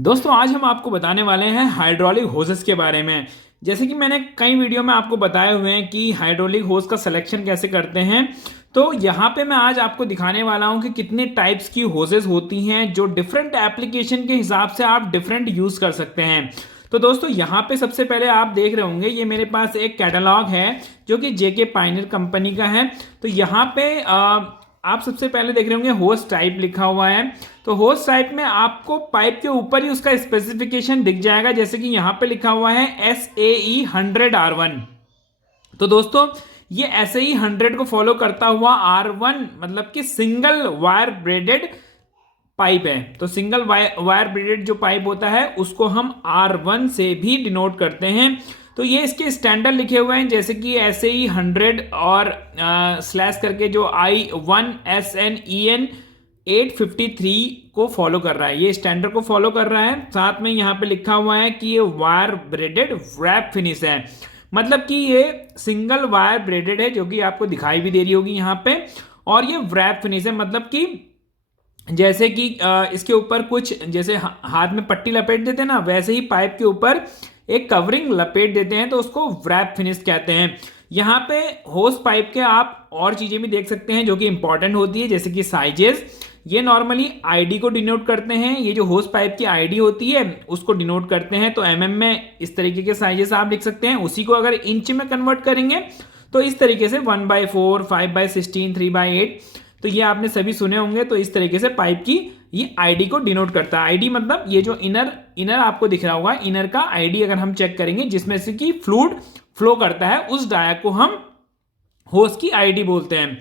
दोस्तों आज हम आपको बताने वाले हैं हाइड्रोलिक होसेस के बारे में। जैसे कि मैंने कई वीडियो में आपको बताए हुए हैं कि हाइड्रोलिक होस का सिलेक्शन कैसे करते हैं। तो यहाँ पे मैं आज आपको दिखाने वाला हूँ कि कितने टाइप्स की होसेस होती हैं जो डिफरेंट एप्लीकेशन के हिसाब से आप डिफरेंट यूज कर सकते हैं। तो दोस्तों यहाँ पे सबसे पहले आप देख रहे होंगे, ये मेरे पास एक कैटलॉग है जो कि जेके पायनियर कंपनी का है। तो यहाँ पे आप सबसे पहले देख रहे होंगे होस टाइप लिखा हुआ है। तो होस टाइप में आपको पाइप के ऊपर ही उसका स्पेसिफिकेशन दिख जाएगा, जैसे कि यहाँ पे लिखा हुआ है SAE 100R1। तो दोस्तों ये SAE 100 को फॉलो करता हुआ R1 मतलब कि सिंगल वायर ब्रेडेड पाइप है। तो सिंगल वायर ब्रेडेड जो पाइप होता है उसको हम R1 से भी डिनोट करते हैं। तो ये इसके स्टैंडर्ड लिखे हुए हैं, जैसे कि SAE 100 और स्लैश करके जो I1SNEN 853 को फॉलो कर रहा है, ये स्टैंडर्ड को फॉलो कर रहा है। साथ में यहाँ पे लिखा हुआ है कि ये वायर ब्रेडेड रैप फिनिश है, मतलब कि ये सिंगल वायर ब्रेडेड है, जो कि आपको दिखाई भी दे रही होगी यहाँ पे। और ये रैप फिनिश है, मतलब कि जैसे कि इसके ऊपर कुछ जैसे हाथ में पट्टी लपेट देते हैं ना, वैसे ही पाइप के ऊपर एक कवरिंग लपेट देते हैं, तो उसको रैप फिनिश कहते हैं। यहाँ पे होस पाइप के आप और चीजें भी देख सकते हैं जो कि इंपॉर्टेंट होती है, जैसे कि साइजेस। ये नॉर्मली आईडी को डिनोट करते हैं, ये जो होस पाइप की आईडी होती है उसको डिनोट करते हैं। तो एमएम में इस तरीके के साइजेस आप लिख सकते हैं, उसी को अगर इंच में कन्वर्ट करेंगे तो इस तरीके से 1/4, 5/16, 3/8। तो ये आपने सभी सुने होंगे। तो इस तरीके से पाइप की ये आईडी को डिनोट करता है। आईडी मतलब ये जो इनर आपको दिख रहा होगा, इनर का आईडी अगर हम चेक करेंगे जिसमें से कि फ्लूइड फ्लो करता है, उस डाया को हम होस की आईडी बोलते हैं।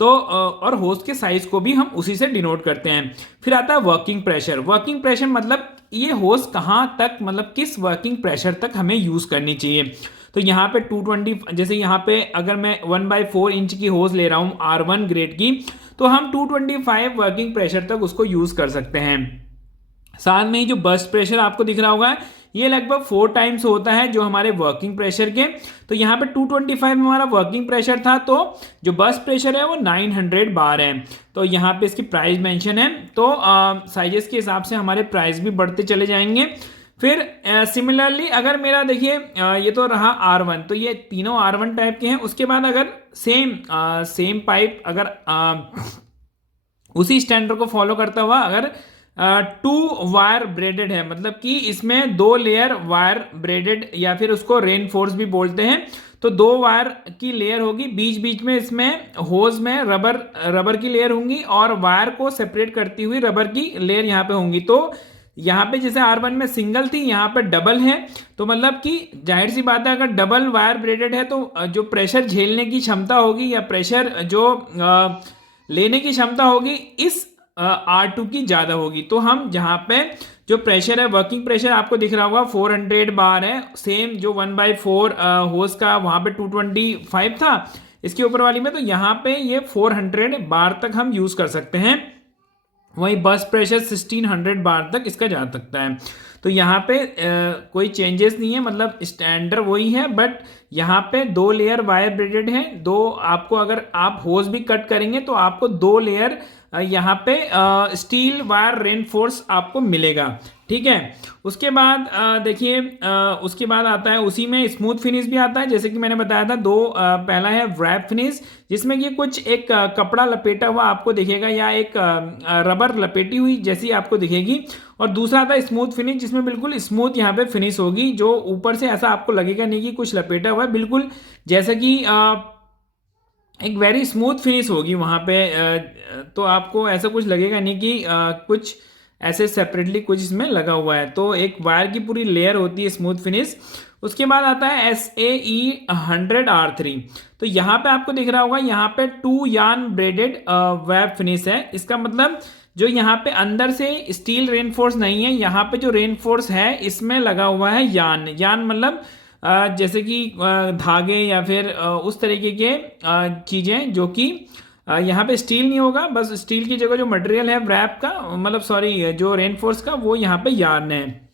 तो और होस के साइज को भी हम उसी से डिनोट करते हैं। फिर आता है वर्किंग प्रेशर। वर्किंग प्रेशर मतलब ये होस कहां तक, मतलब किस वर्किंग प्रेशर तक हमें यूज करनी चाहिए। तो यहाँ पे 220, जैसे यहाँ पे अगर मैं 1/4 इंच की होस ले रहा हूं R1 ग्रेड की, तो हम 225 वर्किंग प्रेशर तक उसको यूज कर सकते हैं। साथ में ही जो बर्स्ट प्रेशर आपको दिख रहा होगा, ये लगभग 4 टाइम्स होता है जो हमारे वर्किंग प्रेशर के। तो यहाँ पे 225 में हमारा वर्किंग प्रेशर था, तो जो बर्स्ट प्रेशर है वो 900 बार है। तो यहाँ पे इसकी प्राइस मेंशन है। तो साइजेस के हिसाब से हमारे प्राइस भी बढ़ते चले जाएंगे। फिर सिमिलरली अगर मेरा देखिए ये तो रहा R1, तो ये तीनों R1 टाइप के हैं। उसके बाद अगर सेम पाइप अगर उसी स्टैंडर्ड को फॉलो करता हुआ अगर 2 वायर ब्रेडेड है, मतलब कि इसमें 2 लेयर वायर ब्रेडेड या फिर उसको रेनफोर्स भी बोलते हैं। तो 2 वायर की लेयर होगी, बीच बीच में इसमें होज में रबर की लेयर होंगी और वायर को सेपरेट करती हुई रबर की लेयर यहाँ पे होंगी। तो यहाँ पे जैसे R1 में सिंगल थी, यहाँ पे डबल है। तो मतलब कि जाहिर सी बात है, अगर डबल वायर ब्रेडेड है तो जो प्रेशर झेलने की क्षमता होगी या प्रेशर जो लेने की क्षमता होगी इस R2 की ज्यादा होगी। तो हम जहां पे जो प्रेशर है, वर्किंग प्रेशर आपको दिख रहा होगा 400 बार है। सेम जो 1/4 होस का वहां पे 225 था इसके ऊपर वाली में, तो यहाँ पे ये 400 बार तक हम यूज कर सकते हैं। वही बस प्रेशर 1600 बार तक इसका जा सकता है। तो यहाँ पे कोई चेंजेस नहीं है, मतलब स्टैंडर्ड वही है, बट यहाँ पे 2 लेयर वायर ब्रेडेड है। दो आपको अगर आप होज भी कट करेंगे तो आपको 2 लेयर यहाँ पे स्टील वायर रेनफोर्स आपको मिलेगा, ठीक है। उसके बाद देखिए उसके बाद आता है उसी में स्मूथ फिनिश भी आता है, जैसे कि मैंने बताया था पहला है रैप फिनिश, जिसमें ये कुछ एक कपड़ा लपेटा हुआ आपको दिखेगा या एक रबर लपेटी हुई जैसी आपको दिखेगी। और दूसरा आता है स्मूथ फिनिश, जिसमें बिल्कुल स्मूथ यहाँ पे फिनिश होगी, जो ऊपर से ऐसा आपको लगेगा नहीं कि कुछ लपेटा हुआ है, बिल्कुल जैसा कि एक वेरी स्मूथ फिनिश होगी वहां पे। तो आपको ऐसा कुछ लगेगा नहीं कि कुछ ऐसे सेपरेटली कुछ इसमें लगा हुआ है। तो एक वायर की पूरी लेयर होती है स्मूथ फिनिश। उसके बाद आता है SAE 100R3। तो यहाँ पे आपको दिख रहा होगा, यहाँ पे 2 यान ब्रेडेड वेब फिनिश है। इसका मतलब जो यहाँ पे अंदर से स्टील रेनफोर्स नहीं है, यहाँ पे जो रेनफोर्स है इसमें लगा हुआ है यान मतलब जैसे कि धागे या फिर उस तरीके के चीजें, जो कि यहाँ पे स्टील नहीं होगा, बस स्टील की जगह जो मटेरियल है रैप का, मतलब सॉरी जो रेनफोर्स का, वो यहाँ पे यार्न है।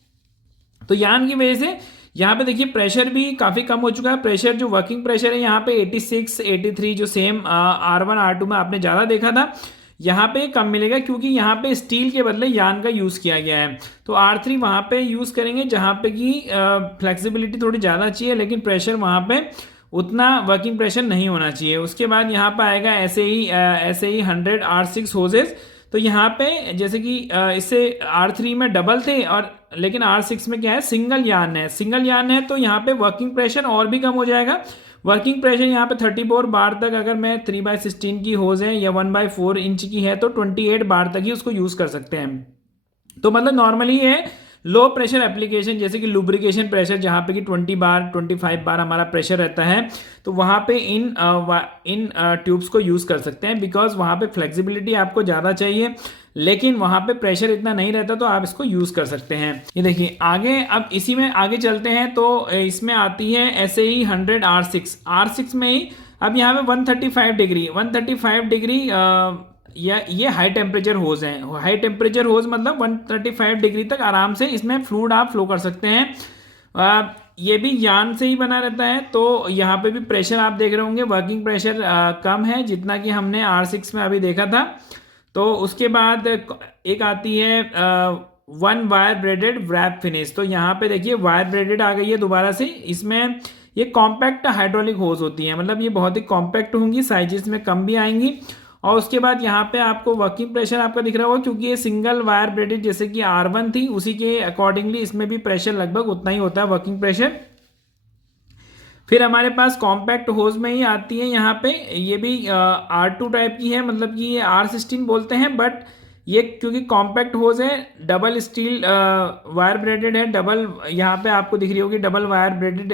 तो यार्न की वजह से यहाँ पे देखिए प्रेशर भी काफी कम हो चुका है। प्रेशर जो वर्किंग प्रेशर है यहाँ पे 86, 83 जो सेम R1 R2 में आपने ज्यादा देखा था, यहाँ पे कम मिलेगा क्योंकि यहाँ पे स्टील के बदले यान का यूज़ किया गया है। तो R3 वहाँ पे यूज़ करेंगे जहाँ पे कि फ्लेक्सिबिलिटी थोड़ी ज़्यादा चाहिए, लेकिन प्रेशर वहाँ पे उतना वर्किंग प्रेशर नहीं होना चाहिए। उसके बाद यहाँ पे आएगा ऐसे ही 100 R6 होजेस। तो यहाँ पे जैसे कि इससे R3 में डबल थे और लेकिन R6 में क्या है, सिंगल यान है तो यहाँ पे वर्किंग प्रेशर और भी कम हो जाएगा। वर्किंग प्रेशर यहाँ पे 34 बार तक, अगर मैं 3/16 की होज है या 1/4 इंच की है तो 28 बार तक ही उसको यूज़ कर सकते हैं। तो मतलब नॉर्मली है लो प्रेशर एप्लीकेशन, जैसे कि लुब्रिकेशन प्रेशर जहाँ पे कि 20 बार 25 बार हमारा प्रेशर रहता है, तो वहाँ पे इन ट्यूब्स को यूज़ कर सकते हैं बिकॉज वहाँ पे फ्लेक्सिबिलिटी आपको ज़्यादा चाहिए, लेकिन वहाँ पे प्रेशर इतना नहीं रहता, तो आप इसको यूज़ कर सकते हैं। ये देखिए आगे, अब इसी में आगे चलते हैं तो इसमें आती है ऐसे ही 100 R6 में ही अब यहाँ पे 135 डिग्री या ये हाई टेम्परेचर होज हैं। हाई टेम्परेचर होज मतलब 135 डिग्री तक आराम से इसमें फ्लूइड आप फ्लो कर सकते हैं। ये भी यान से ही बना रहता है, तो यहाँ पे भी प्रेशर आप देख रहे होंगे, वर्किंग प्रेशर कम है जितना कि हमने R6 में अभी देखा था। तो उसके बाद एक आती है 1 वायर ब्रेडेड व्रैप फिनिश। तो यहाँ पे देखिए वायर ब्रेडेड आ गई है दोबारा से। इसमें ये कॉम्पैक्ट हाइड्रोलिक होज होती है, मतलब ये बहुत ही कॉम्पैक्ट होंगी, साइजेस में कम भी आएंगी। और उसके बाद यहाँ पे आपको वर्किंग प्रेशर आपका दिख रहा होगा, क्योंकि ये सिंगल वायर ब्रेडेड जैसे कि R1 थी उसी के अकॉर्डिंगली इसमें भी प्रेशर लगभग उतना ही होता है वर्किंग प्रेशर। फिर हमारे पास कॉम्पैक्ट होज में ही आती है यहाँ पे, ये भी R2 टाइप की है, मतलब कि ये R16 बोलते हैं, बट ये क्योंकि कॉम्पैक्ट होज है, डबल स्टील वायर ब्रेडेड है, डबल यहाँ पे आपको दिख रही होगी डबल वायर ब्रेडेड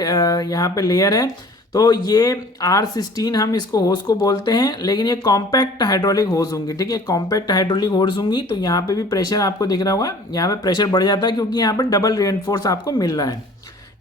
यहाँ पे लेयर है। तो ये R16 हम इसको होज को बोलते हैं, लेकिन ये कॉम्पैक्ट हाइड्रोलिक होज होंगी, ठीक है, कॉम्पैक्ट हाइड्रोलिक होज होंगी। तो यहाँ पे भी प्रेशर आपको दिख रहा होगा, यहाँ पे प्रेशर बढ़ जाता है क्योंकि यहाँ पे डबल रेनफोर्स आपको मिल रहा है,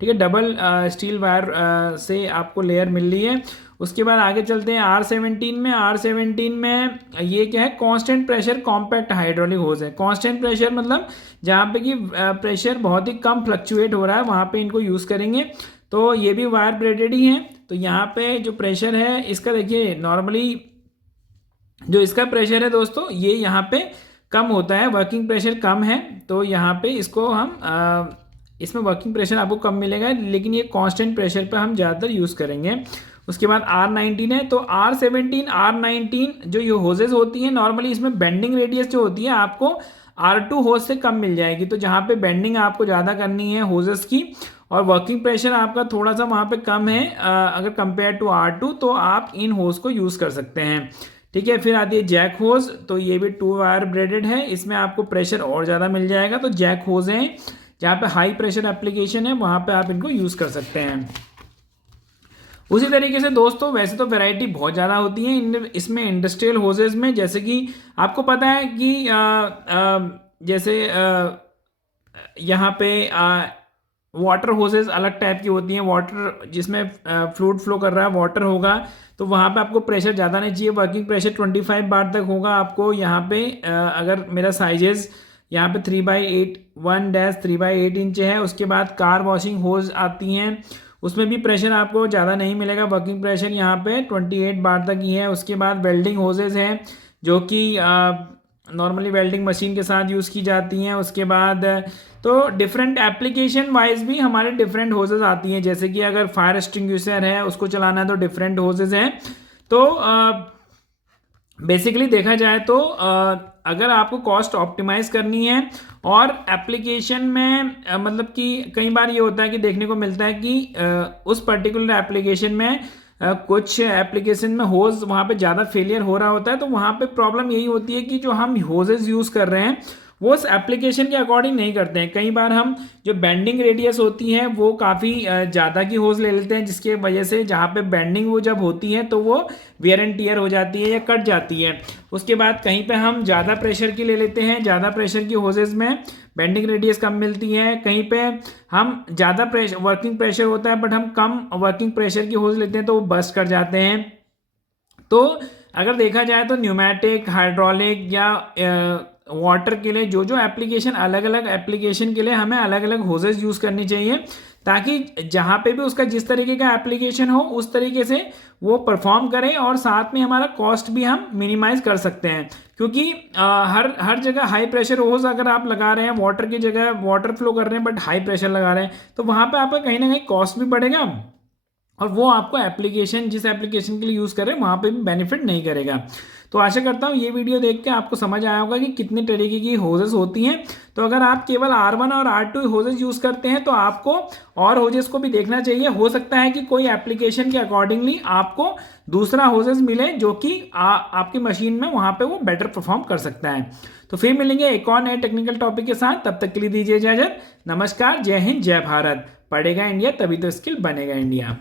ठीक है, डबल स्टील वायर से आपको लेयर मिल रही है। उसके बाद आगे चलते हैं R17 में ये क्या है, कांस्टेंट प्रेशर कॉम्पैक्ट हाइड्रोलिक होज है। कांस्टेंट प्रेशर मतलब जहाँ पे कि प्रेशर बहुत ही कम फ्लक्चुएट हो रहा है, वहाँ पे इनको यूज़ करेंगे। तो ये भी वायर ब्रेडेड ही है। तो यहाँ पे जो प्रेशर है इसका देखिए, नॉर्मली जो इसका प्रेशर है दोस्तों ये यहाँ पे कम होता है, वर्किंग प्रेशर कम है, तो यहाँ पे इसको हम इसमें वर्किंग प्रेशर आपको कम मिलेगा, लेकिन ये कांस्टेंट प्रेशर पे हम ज़्यादातर यूज़ करेंगे। उसके बाद R19 है, तो R17 R19 जो ये होजेस होती हैं नॉर्मली इसमें बेंडिंग रेडियस जो होती है आपको R2 होज से कम मिल जाएगी। तो जहाँ पे बेंडिंग आपको ज़्यादा करनी है होजेस की और वर्किंग प्रेशर आपका थोड़ा सा वहाँ पे कम है अगर कंपेयर टू R2, तो आप इन होज को यूज़ कर सकते हैं, ठीक है। फिर आती है जैक होज, तो ये भी 2 वायर ब्रेडेड है, इसमें आपको प्रेशर और ज़्यादा मिल जाएगा। तो जैक होज हैं जहाँ पे हाई प्रेशर एप्लीकेशन है, वहाँ पे आप इनको यूज़ कर सकते हैं। उसी तरीके से दोस्तों वैसे तो वैरायटी बहुत ज़्यादा होती है इसमें इंडस्ट्रियल होजेस में, जैसे कि आपको पता है कि जैसे यहाँ पे वाटर होजेस अलग टाइप की होती हैं, वाटर जिसमें फ्लूइड फ्लो कर रहा है वाटर होगा, तो वहाँ पे आपको प्रेशर ज़्यादा नहीं चाहिए, वर्किंग प्रेशर 25 बार तक होगा आपको। यहाँ पे अगर मेरा साइजेस यहाँ पे 3/8 1-3/8 इंच है। उसके बाद कार वॉशिंग होज आती हैं, उसमें भी प्रेशर आपको ज़्यादा नहीं मिलेगा, वर्किंग प्रेशर यहाँ पे 28 बार तक ही है। उसके बाद वेल्डिंग होजेस हैं जो कि नॉर्मली वेल्डिंग मशीन के साथ यूज़ की जाती हैं। उसके बाद तो डिफरेंट एप्लीकेशन वाइज भी हमारे डिफरेंट होजेस आती हैं, जैसे कि अगर फायर एक्सटिंग्विशर है उसको चलाना है तो डिफरेंट होजेस हैं। तो बेसिकली देखा जाए तो अगर आपको कॉस्ट ऑप्टिमाइज करनी है और एप्लीकेशन में मतलब कि कई बार ये होता है कि देखने को मिलता है कि उस पर्टिकुलर एप्लीकेशन में कुछ एप्लीकेशन में होज वहाँ पे ज़्यादा फेलियर हो रहा होता है, तो वहाँ पे प्रॉब्लम यही होती है कि जो हम होजेस यूज़ कर रहे हैं वो उस एप्लीकेशन के अकॉर्डिंग नहीं करते हैं। कई बार हम जो बेंडिंग रेडियस होती है वो काफ़ी ज़्यादा की होज ले लेते हैं, जिसके वजह से जहाँ पे बेंडिंग वो जब होती है तो वो वेयर एंड टियर हो जाती है या कट जाती है। उसके बाद कहीं पे हम ज़्यादा प्रेशर की ले लेते हैं, ज़्यादा प्रेशर की होजेस में बेंडिंग रेडियस कम मिलती है। कहीं पे हम ज़्यादा प्रेशर वर्किंग प्रेशर होता है बट हम कम वर्किंग प्रेशर की होज लेते हैं तो वो बस्ट कर जाते हैं। तो अगर देखा जाए तो न्यूमेटिक, हाइड्रोलिक या वाटर के लिए जो एप्लीकेशन, अलग अलग एप्लीकेशन के लिए हमें अलग अलग होजेस यूज़ करनी चाहिए, ताकि जहाँ पे भी उसका जिस तरीके का एप्लीकेशन हो उस तरीके से वो परफॉर्म करें और साथ में हमारा कॉस्ट भी हम मिनिमाइज कर सकते हैं। क्योंकि हर जगह हाई प्रेशर होज अगर आप लगा रहे हैं, वाटर की जगह वाटर फ्लो कर रहे हैं बट हाई प्रेशर लगा रहे हैं, तो वहाँ पे आपका कहीं ना कहीं कॉस्ट भी बढ़ेगा और वो आपको एप्लीकेशन जिस एप्लीकेशन के लिए यूज़ कर रहे हैं वहाँ पे भी बेनिफिट नहीं करेगा। तो आशा करता हूँ ये वीडियो देख के आपको समझ आया होगा कि कितने तरीके की होजेस होती हैं। तो अगर आप केवल R1 और R2 होजेस यूज़ करते हैं तो आपको और होजेस को भी देखना चाहिए। हो सकता है कि कोई एप्लीकेशन के अकॉर्डिंगली आपको दूसरा होजेस मिले जो कि आपकी मशीन में वहाँ पे वो बेटर परफॉर्म कर सकता है। तो फिर मिलेंगे एक और नए टेक्निकल टॉपिक के साथ, तब तक के लिए दीजिए इजाजत। नमस्कार, जय हिंद, जय भारत। पढ़ेगा इंडिया तभी तो स्किल बनेगा इंडिया।